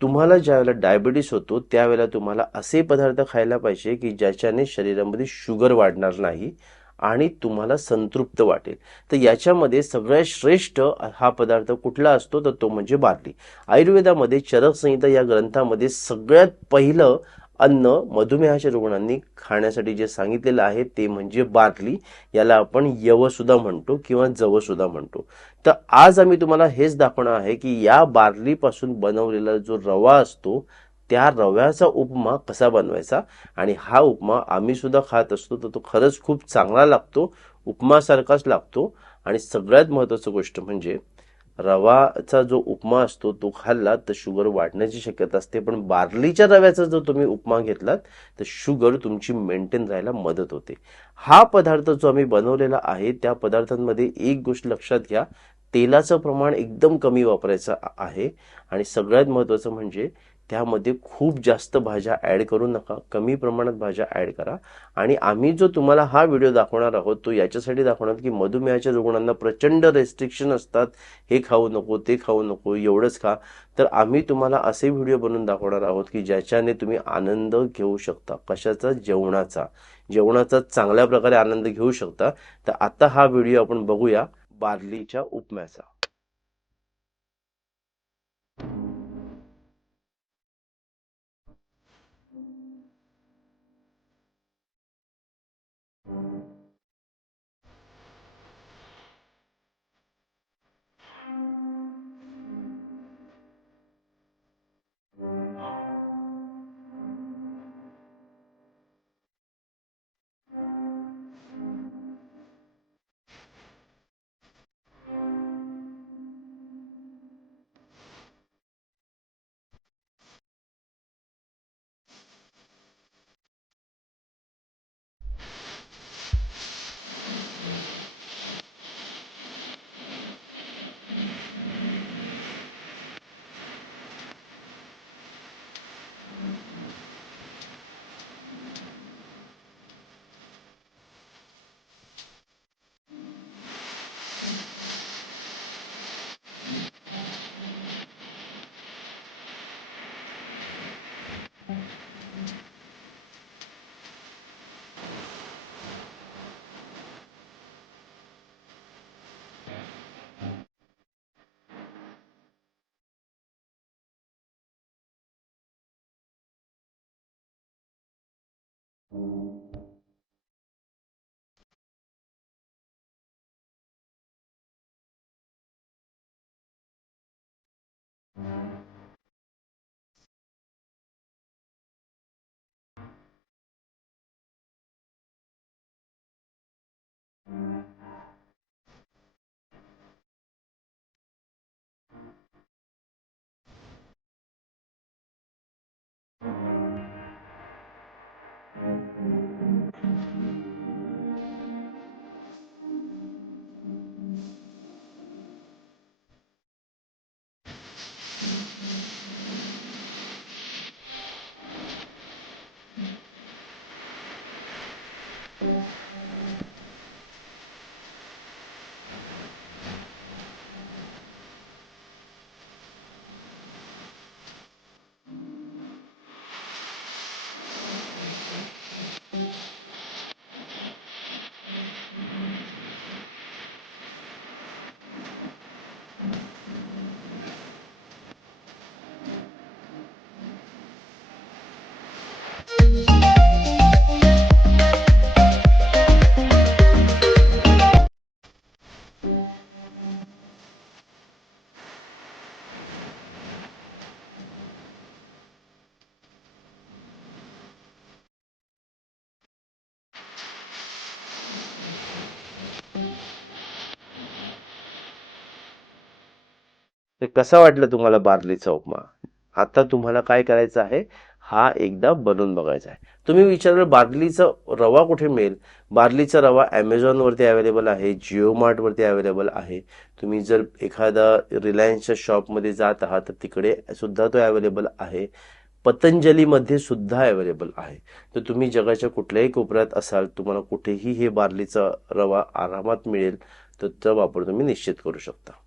तुम्हाला ज्यावेळेला डायबिटीस होतो त्यावेळेला तुम्हाला असे पदार्थ खायला पाहिजे की ज्याच्याने शरीरामध्ये शुगर वाढणार नाही आणि तुम्हाला संतृप्त वाटेल. तर याच्यामध्ये सगळ्यात श्रेष्ठ हा पदार्थ कुठला असतो तर तो म्हणजे बार्ली. आयुर्वेदामध्ये चरक संहिता या ग्रंथामध्ये सगळ्यात पहिलं अन्न मधुमेहाच्या रुग्णांनी खाण्यासाठी जे सांगितलेलं आहे ते म्हणजे बार्ली. याला आपण यवसुद्धा म्हणतो किंवा जवसुद्धा म्हणतो. तर आज आम्ही तुम्हाला हेच दाखवणार आहे की या बार्लीपासून बनवलेला जो रवा असतो त्या रव्याचा उपमा कसा बनवायचा. आणि हा उपमा आम्ही सुद्धा खात असतो तर तो खरंच खूप चांगला लागतो, उपमासारखाच लागतो. आणि सगळ्यात महत्त्वाची गोष्ट म्हणजे रवाचा जो उपमा असतो तो खाल्ला तर शुगर वाढण्याची शक्यता असते, पण बार्लीच्या रव्याचा जर तुम्ही उपमा घेतलात तर शुगर तुमची मेंटेन राहायला मदत होते. हा पदार्थ जो आम्ही बनवलेला आहे त्या पदार्थांमध्ये एक गोष्ट लक्षात घ्या, तेलाचं प्रमाण एकदम कमी वापरायचं आहे. आणि सगळ्यात महत्त्वाचं म्हणजे त्यामध्ये खूप जास्त भाज्या ॲड करू नका, कमी प्रमाणात भाज्या ॲड करा. आणि आम्ही जो तुम्हाला हा व्हिडिओ दाखवणार आहोत तो याच्यासाठी दाखवणार की मधुमेहाच्या रुग्णांना प्रचंड रेस्ट्रिक्शन असतात, हे खाऊ नको ते खाऊ नको एवढंच खा. तर आम्ही तुम्हाला असे व्हिडिओ बनवून दाखवणार आहोत की ज्याच्याने तुम्ही आनंद घेऊ शकता. कशाचा? जेवणाचा. जेवणाचा चांगल्या प्रकारे आनंद घेऊ शकता. तर आता हा व्हिडिओ आपण बघूया बार्लीच्या उपम्याचा. तर कसा वाटलं तुम्हाला बार्लीचा उपमा? आता तुम्हाला काय करायचं आहे, हा एकदा बनवून बघायचा आहे. तुम्ही विचारलं बार्लीचा रवा कुठे मिळेल? बार्लीचा रवा Amazonवरती अवेलेबल आहे, जिओ मार्टवरती अवेलेबल आहे. तुम्ही जर एखादा रिलायन्सच्या शॉपमध्ये जात आहात तर तिकडे सुद्धा तो अवेलेबल आहे. पतंजलीमध्ये सुद्धा अवेलेबल आहे. तर तुम्ही जगाच्या कुठल्याही कोपऱ्यात असाल, तुम्हाला कुठेही हे बार्लीचा रवा आरामात मिळेल, तर त्याचा वापर तुम्ही निश्चित करू शकता.